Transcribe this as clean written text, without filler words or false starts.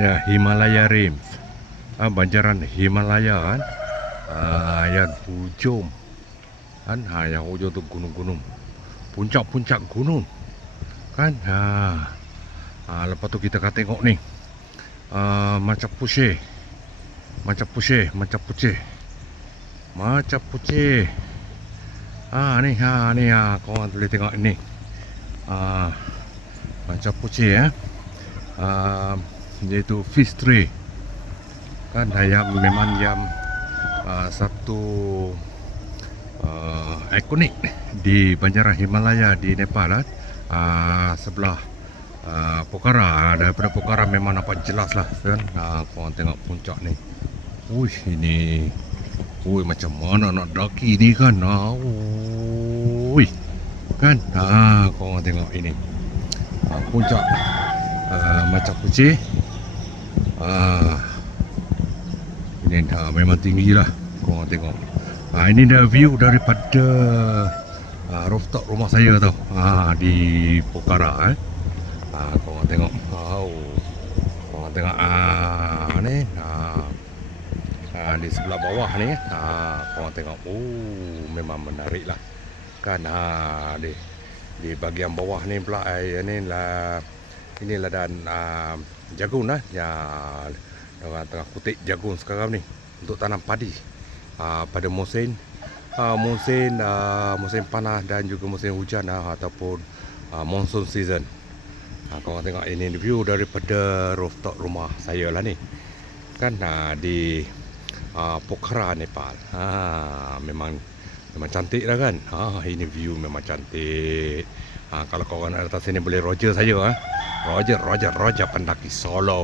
Ya, Himalaya Range. Banjaran Himalaya kan. Yang hujung kan. Yang hujung tu gunung-gunung. Puncak-puncak gunung kan. Lepas tu kita akan tengok ni. Macam Putih. Macam Putih, macam Putih. Macam Putih. Ni korang boleh tengok ni. Macam Putih ya. Iaitu fish tray. Kan yang memang yang satu ikonik di banjaran Himalaya di Nepal kan. Sebelah Pokhara, daripada Pokhara memang nampak jelas lah kan. Korang tengok puncak ni. Ini macam mana nak daki ni kan. Kan. Korang tengok ini. Puncak macam Putih. Ini memang tinggi lah. Korang tengok. Ini dah view daripada rooftop rumah saya tau. Di Pokhara korang tengok. Korang tengok ni. Di sebelah bawah ni. Korang tengok. Memang menarik lah. Kan. Di bahagian bawah ni pula inilah dan jagung lah. Orang tengah kutik jagung sekarang ni untuk tanam padi pada musim panas dan juga musim hujan ataupun monsoon season. Korang tengok ini view daripada rooftop rumah saya lah ni kan. Di Pokhara, Nepal. Memang cantik lah kan. Ini view memang cantik. Kalau korang nak datang sini boleh Roger saya. Roger Pendaki Solo.